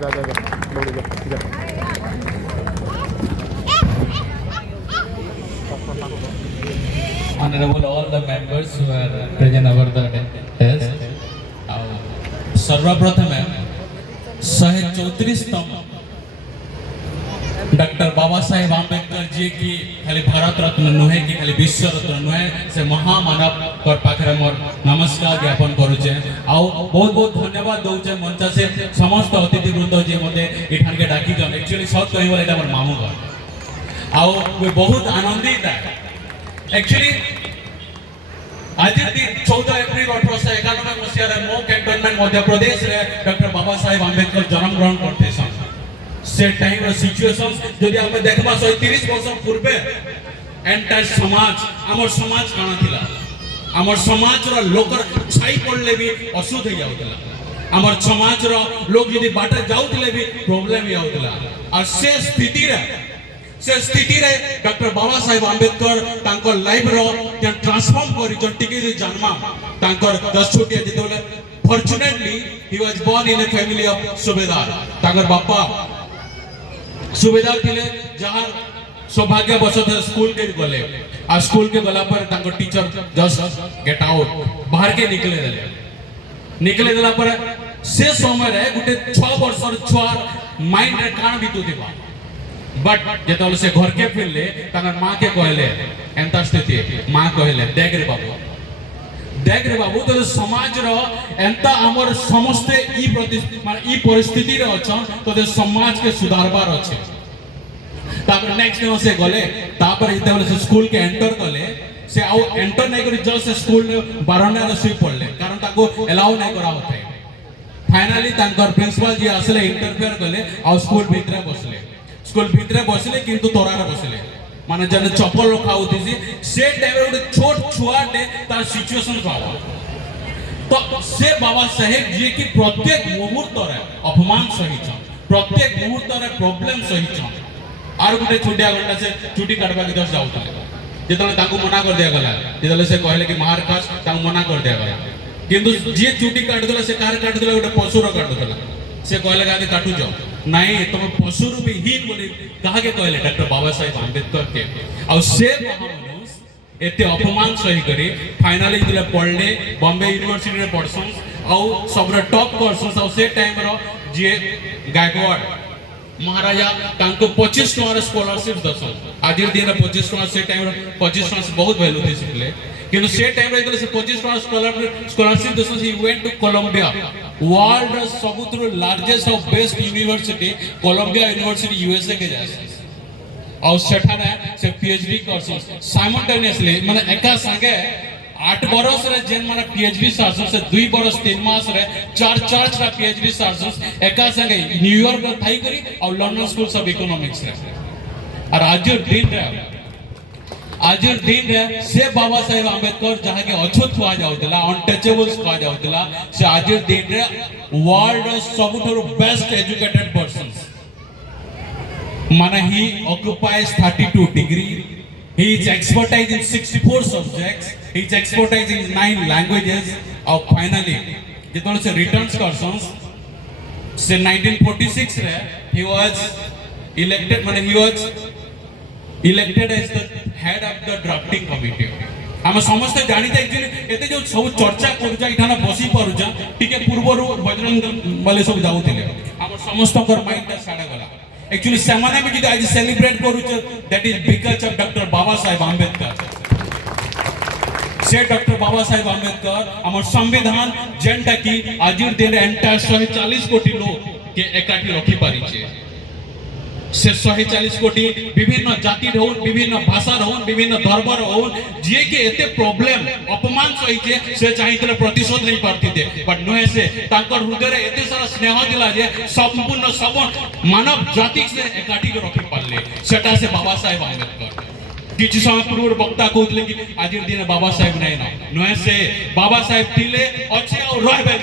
जा जा जा दौड़ी जा जा Honorable all the members who are present over the desk. सर्वप्रथम 134तम डॉक्टर बाबा साहेब आंबेडकर जी की खाली भारत रत्न नुहे कि खाली विश्व रत्न नुहे से महामानव कर पाखरे मोर नमस्कार ज्ञापन करूचे आउ बहुत बहुत धन्यवाद दउचे मंच से समस्त अतिथि वृंद जे मते इठान के डाकी जन एक्चुअली सत कहि बोले एटा मोर मामू घर आउ बहुत आनंदित है एक्चुअली आज दिन 14 एप्रिल 1891 मसीह मो कैंटोनमेंट मध्य प्रदेश रे डॉक्टर बाबा साहेब आंबेडकर जन्म ग्रहण करते सन से टाइम रो सिचुएशंस जदि हम देखबा 130 वर्ष पूर्वे एंटायर समाज हमर समाज काना थिला हमर समाज रो लोकर छाई पड़ले भी असुध हो जाउतला हमर समाज रो लोग यदि बाटे जाउतले भी प्रॉब्लम हो जाउतला और से स्थिति रे डॉक्टर बाबा साहेब आंबेडकर तांकर लाइफ रो जे ट्रांसफॉर्म करी जो टिके जन्मा तांकर 10 छोटे जेतले fortunately he was born in a family of सुबेदार तांकर बापा सुबेदार थिले जहां सौभाग्यवशत स्कूल के गले आ स्कूल के गला पर तांको टीचर जस्ट गेट आउट बाहर के निकले देला पर से समय रे गुटे 6 वर्षर छुआ माइंड रे कान बितु दिबा बट जेतले से घर के फिरले तांकर मां के कहले एंता स्थिति मां कहले देख रे बाबू तो समाज रो एंता हमर समस्त ई परिस्थिति रे अछन तो समाज के सुधारबार अछि तापर नेक्स्ट दिन से गले तापर इतेबले से स्कूल के एंटर गले से आउ एंटर नै करी जस्ट स्कूल बारंडा रे सुई पड़ले कारण ताको अलाउ नै करा होते फाइनली तांकर प्रिंसिपल जी आसले इंटरफेयर गले आ स्कूल भीतरे बसले किंतु तोरा रे बसले माने जने चप्पल रखा होती से टाइम रे छोट छुआटे तार सिचुएशन भावा तो से बाबा साहेब जी की प्रत्येक मुहूर्त रे अपमान सही छ प्रत्येक मुहूर्त रे प्रॉब्लम सही छ आर गुटे छुटिया घंटा से छुट्टी काटबा के दस जाउतले जेतले ताको मना कर दिया गला जेतले से कहले कि मार कास ताको मना कर दिया गला किंतु जे छुट्टी काट देला से कार काट देला गुटे पशु रो काट देला से कहले गादी काटू जाओ नहीं तुम पशु रूपी हीन बोली कहा के कहले डॉक्टर बाबा साहेब आंबेडकर के और से महामनुष्य एते अपमान सही करी फाइनली दिले पढ़ले बॉम्बे यूनिवर्सिटी रे पढ़सन और सबरे टॉप करसन और से टाइम रो जे गायकवाड़ महाराजा तांको 25 टका स्कॉलरशिप दसन आज दिन 25 टका से टाइम 25 टका से बहुत वैल्यू थी सिखले किंतु से टाइम रे से 25 टका स्कॉलरशिप दसन he went to Columbia world सबुतरो largest of best university Columbia university USA के जाय और सेठाने से पीएचडी करसन साइमल्टेनियसली माने एका संगे 8 बरस रे जेन माने पीएचडी सासन से 2 बरस 3 मास रे 4 टा पीएचडी सासन एका संगे न्यूयॉर्क रे थाई करी और लंदन स्कूल ऑफ इकोनॉमिक्स रे और आज दिन रे से बाबा साहेब आंबेडकर जहां के अछूत हुआ जाउतला अनटचेबल्स हुआ जाउतला से आज दिन रे वर्ल्ड सबुठरो बेस्ट एजुकेटेड पर्सन्स माने ही occupies 32 degree he is expertise in 64 subjects he is expertise in 9 languages और finally जेतले से रिटर्न्स करसंस से 1946 रे he was elected as the head of the drafting committee हम समस्त जानिते एक्चुअली एते जो सब चर्चा करूजा इठाना बसी परुजा टिके पूर्वरु बजरंग वाले सब जाउतिले हम समस्त कर माइंड साडा गला एक्चुअली समाने भी जो आज सेलिब्रेट करूछ that is because of doctor Baba Saheb Ambedkar से डॉक्टर बाबा साहेब आंबेडकर हमर संविधान जेंटा की आज दिन एंटायर 140 कोटी लोग के एकाठी रखी पारी छे से 140 कोटी विभिन्न जाति रहन विभिन्न भाषा रहन विभिन्न धर्म रहन जे के एते प्रॉब्लम अपमान सही छे से चाहितले प्रतिशोध नहीं पारती थे बट नोए से तांकर हृदय रे एते सारा स्नेह दिला जे संपूर्ण सब मानव जाति से एकाठी के रखी पारले सेटा से बाबा साहेब आंबेडकर किछ समय पूर्व वक्ता कहले कि आज दिन बाबा साहेब नहीं ना नोए से बाबा साहेब थिले अच्छे और रहबे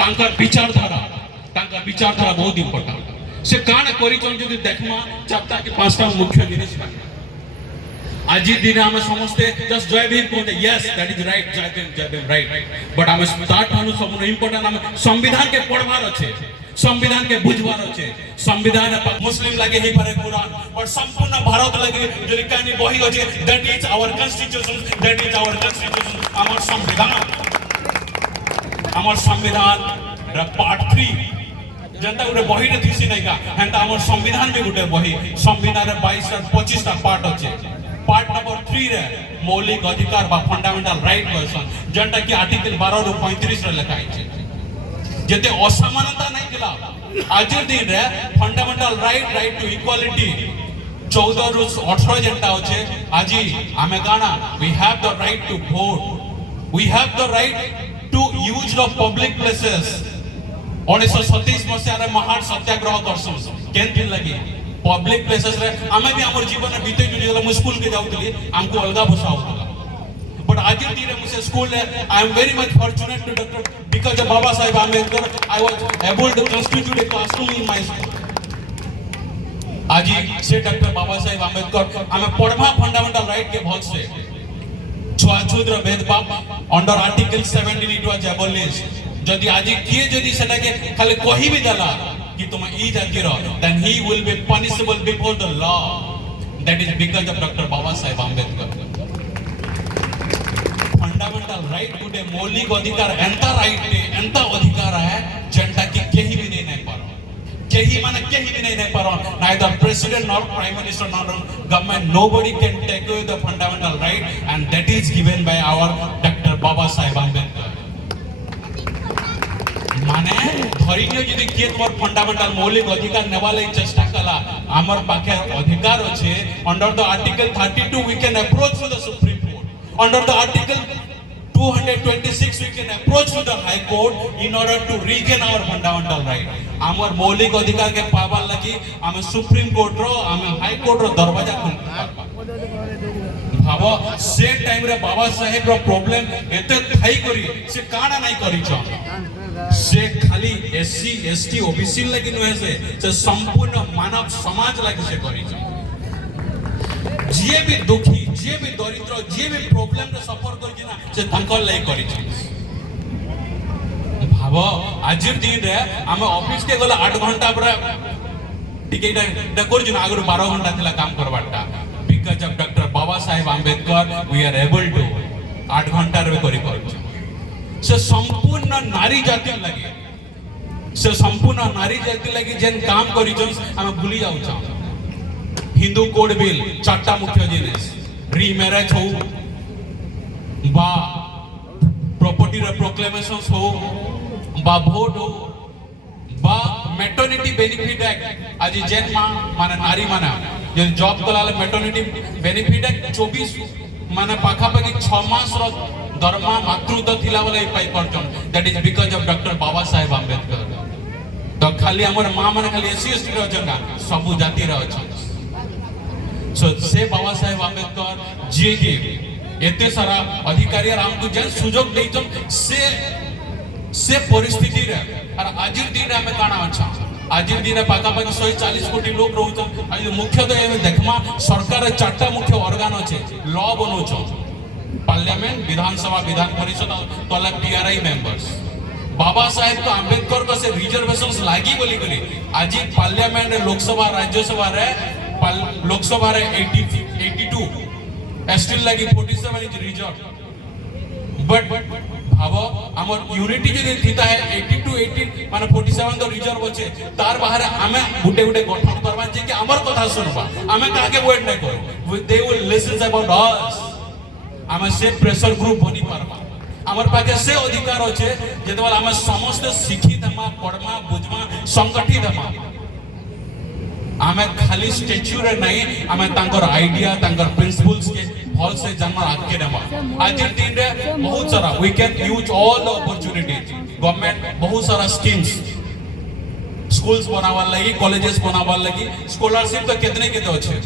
तांकर विचारधारा बहुत इंपोर्टेंट से कान परिचय जदि देखमा चाहता कि 5टा मुख्य जिनिस आज दिन आम समस्ते जस्ट जय भीम कहते यस दैट इज राइट जय भीम राइट बट आम स्टार्ट हानु सब इंपोर्टेंट आम संविधान के पढ़वार अच्छे संविधान के बुझवार अच्छे संविधान मुस्लिम लगे ही पारे कुरान और संपूर्ण भारत लगे जो लिखानी बही अच्छे that is our constitution our संविधान पार्ट 3 जनता गोटे बही रे थीसी नहीं का हेंता हमर संविधान में गोटे बही संविधान रे 22 टा 25 टा पार्ट अच्छे पार्ट नंबर 3 रे मौलिक अधिकार बा फंडामेंटल राइट क्वेश्चन जनता की आर्टिकल 12 रो 35 रे लिखा है जते असमानता नहीं दिला आज दिन रे फंडामेंटल राइट टू इक्वालिटी 14 रो 18 जनता अच्छे आज हमें गाना we have the right to vote we have the right to use of public places 1927 मसीह महान सत्याग्रह करसुं केन दिन लगी पब्लिक प्लेसेस रे हमें भी हमर जीवन में बीते जो मु स्कूल के जाउतली हमको अलगा भाषा होतला बट आज दिन मुझे स्कूल रे I am very much fortunate to doctor because of Baba Saheb Ambedkar I was able to constitute a classroom in my school आज से डॉक्टर बाबा साहेब आंबेडकर हमें पढ़वा फंडामेंटल राइट के भल से छुआछूत भेदभाव अंडर आर्टिकल 17 इट वाज एबोलिश्ड जदि आज किए जदि सेटा के खाली कहि भी दला कि तुम ई जाति रो then he will be punishable before the law that is because of doctor Baba Saheb Ambedkar fundamental right गुटे मौलिक अधिकार एंता राइट एंता अधिकार है जनता की केही भी नहीं पारो केही माने केही भी नहीं पारो neither president nor prime minister nor government nobody can take away the fundamental right and that is given by our doctor Baba Saheb Ambedkar माने धरिनियो जदि के तोर फंडामेंटल मौलिक अधिकार नेवा लई चेष्टा कला हमर पाखे अधिकार अछि under the article 32 we can approach to the supreme court under the article 226 we can approach to the high court in order to regain our fundamental right हमर मौलिक अधिकार के पावल लगी हम सुप्रीम कोर्ट रो हम हाई कोर्ट रो दरवाजा खोल भाबो से टाइम रे बाबा साहेब रो प्रॉब्लम एते थाई करी से काना नहीं करी छ से खाली एससी एसटी ओबीसी लगी नहे से संपूर्ण मानव समाज लगी से करी छ जे भी दुखी जे भी दरिद्र जे भी प्रॉब्लम रे सफर करी ना से तंकर लई करी छ भाबो आज दिन रे हम ऑफिस के गला 8 घंटा पर टिकट कर जो आगु 12 घंटा थिला काम करबाटा because of doctor Baba Saheb Ambedkar we are able to 8 घंटा रे करी कर से संपूर्ण नारी जाति लगे से संपूर्ण नारी जाति लगे जेन काम करी जन हम भूली जाउ छ हिंदू कोड बिल चारटा मुख्य जिनिस रीमैरेज हो बा प्रॉपर्टी रे प्रोक्लेमेशंस हो बा वोट हो बा मैटरनिटी बेनिफिट एक्ट आज जेन माने नारी माने जे जॉब कलाले मैटरनिटी बेनिफिट एक्ट 24 माने पाखा पाखी 6 मास रो दरमा मातृत्व थिला वाला पाई परचन that is because of doctor Baba Saheb Ambedkar तो खाली हमर मां माने खाली एससी एसटी रो जंगा सब जाति रो छ सो से बाबा साहेब आंबेडकर जे के एते सारा अधिकारी हमको जन सुयोग देइछन से परिस्थिति रे और आज दिन हमें काना अच्छा आज दिन पाका पाकी 140 कोटी लोग रहउछन आज मुख्यतः एमे देखमा सरकार चारटा मुख्य ऑर्गन अछि लॉ बनउछ पार्लियामेंट विधानसभा विधान परिषद तले पीआरआई मेंबर्स बाबा साहेब को आंबेडकर को से रिजर्वेशंस लागी बोली करी आज पार्लियामेंट लोकसभा राज्यसभा रे लोकसभा रे 82 स्टिल लागी 47 इज रिजर्व बट भाबो हमर यूनिटी जे थिता है 82 80 माने 47 तो रिजर्व अछि तार बाहर हमें गुटे गुटे गठन करबा जे कि हमर कथा सुनबा हमें काके वेट नै करू they will listen about us हमें से प्रेशर ग्रुप बनी पारबा हमर पाके से अधिकार अछि जेतबल हमें समस्त शिक्षित हमा पढ़मा बुझमा संगठित हमा हमें खाली स्टैच्यू रे नहीं हमें तांकर आइडिया तांकर प्रिंसिपल्स के हॉल से जन्म आके देबा आज दिन रे बहुत सारा we can use all the opportunities government बहुत सारा स्कीम्स स्कूल्स बनावा लगी कॉलेजेस बनावा लगी स्कॉलरशिप तो कितने केते अछि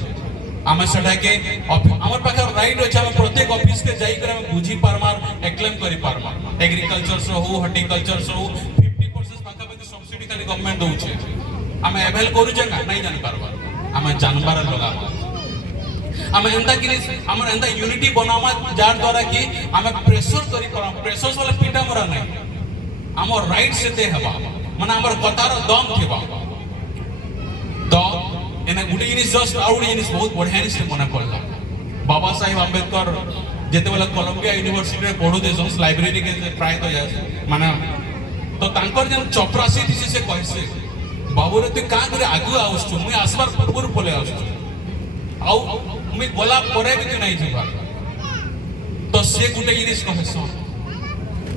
हमें सटा के हमर पाखे राइट अछि हम प्रत्येक ऑफिस के जाई कर हम बुझी परमार एक्लेम करी परमार एग्रीकल्चर से हो हॉर्टिकल्चर से हो 50% पाखा पाखी सब्सिडी खाली गवर्नमेंट दउ छै हमें अवेल करू जे नहीं जान परबा हमें जानबार लगा आम एंता कि आम एंता यूनिटी बनामा जार द्वारा कि आम प्रेशर करी परा प्रेशर वाला पीटा मरा नहीं आम राइट से ते हवा माने आमर कतार दम थिबा तो एना गुटे जिनिस जस्ट आउट जिनिस बहुत बढ़िया जिनिस मने पड़ला बाबा साहेब आंबेडकर जेते वाला कोलंबिया यूनिवर्सिटी रे पढु देसंस लाइब्रेरी के प्राय तो जाय माने तो तांकर जन चपरासी दिसे से कहसे बाबू रे तू का करे आगु आउछु मुई आसबार पूर्व पले आउछु आउ मुई गोला परे भी नहीं जीवा तो से गुटे जिनिस कहसो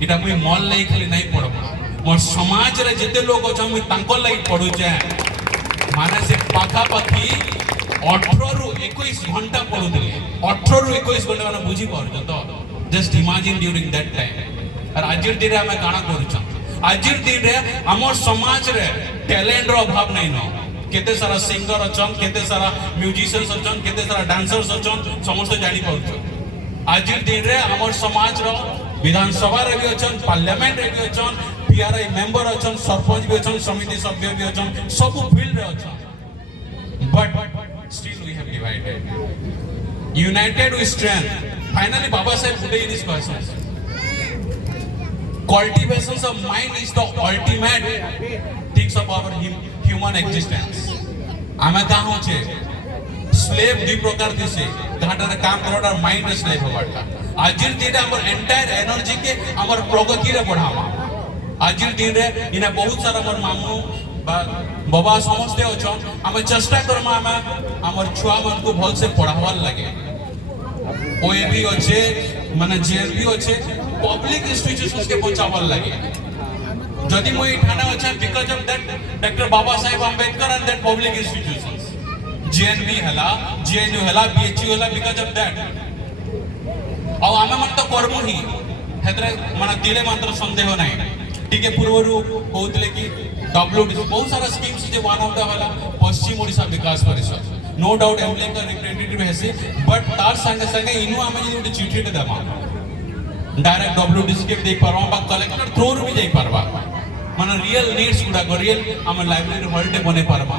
इटा मुई मॉल नहीं खाली नहीं पढ़बा मोर समाज रे जेते लोग अछन मुई तांकर लागि पढु जे माने से पाखा पाखी 18 रु 21 घंटा पढु दिले 18 रु 21 घंटा माने बुझी पार तो just imagine during that time और आजिर दिन रे हमें काना करूछन आजिर दिन रे हमर समाज रे टैलेंट रो अभाव नहीं न केते सारा सिंगर अछन केते सारा म्यूजिशियंस अछन केते सारा डांसर्स अछन समस्त जानि पाउछ आजिर दिन रे हमर समाज रो विधानसभा रे भी अछन पार्लियामेंट रे भी अछन पीआरआई मेंबर अछन सरपंच भी अछन समिति सभ्य भी अछन सब फील्ड रे अछन but still we have divided united we strength finally Baba Saheb today in this question cultivation of mind is the ultimate things of our human existence आमे का होचे स्लेव दि प्रकार दिसे घाटा रे काम करडा माइंड स्लेव होबाटा आजिर दिन हमर एंटायर एनर्जी के हमर प्रगति रे बढ़ावा आजिर दिन रे इना बहुत सारा हमर मामू बाबा समझते अछन हमें चेष्टा करमा हमर छुआ मन को भल से पढ़ावार लागे ओएबी अच्छे माने जेएलबी अच्छे पब्लिक इंस्टीट्यूशंस के बचावार लागे जदि मोई ठाना अच्छा because of that doctor Baba Saheb Ambedkar and that public institutions JNB हला जेएनयू हला बीएचयू हला बिकॉज ऑफ दैट आ आमे मन तो करमु ही हेतरे माने दिले मात्र संदेह नाही टिके पूर्वरु कहउतले कि डब्ल्यूडी बहुत सारा schemes J one of the हला पश्चिम ओडिशा विकास परिषद नो डाउट एमएलए का रिप्रेजेंटेटिव हेसे बट तार संगे संगे इनु आमे जे उटे चिठी ते देमा डायरेक्ट डब्ल्यूडीसी के देख पारबा बा कलेक्टर थ्रू भी जाई पारबा माने रियल नीड्स गुडा रियल हम लाइब्रेरी हॉल्टे बने पारबा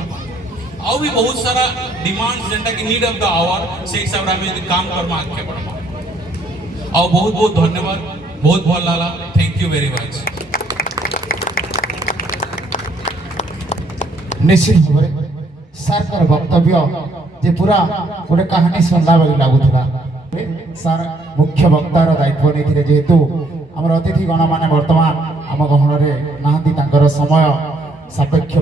आउ भी बहुत सारा डिमांड्स जेंटा कि नीड ऑफ द आवर से हिसाब रे हम काम करमा आके पड़बा आउ बहुत बहुत धन्यवाद बहुत भल लाला थैंक यू वेरी मच निश्चित भाव सार वक्तव्य जे पूरा गोटे कहानी सुनला वाली लगुला सार मुख्य वक्तार दायित्व नहीं जेहेतु आम अतिथि गण मैंने बर्तमान आम गहन में नहांती समय सापेक्ष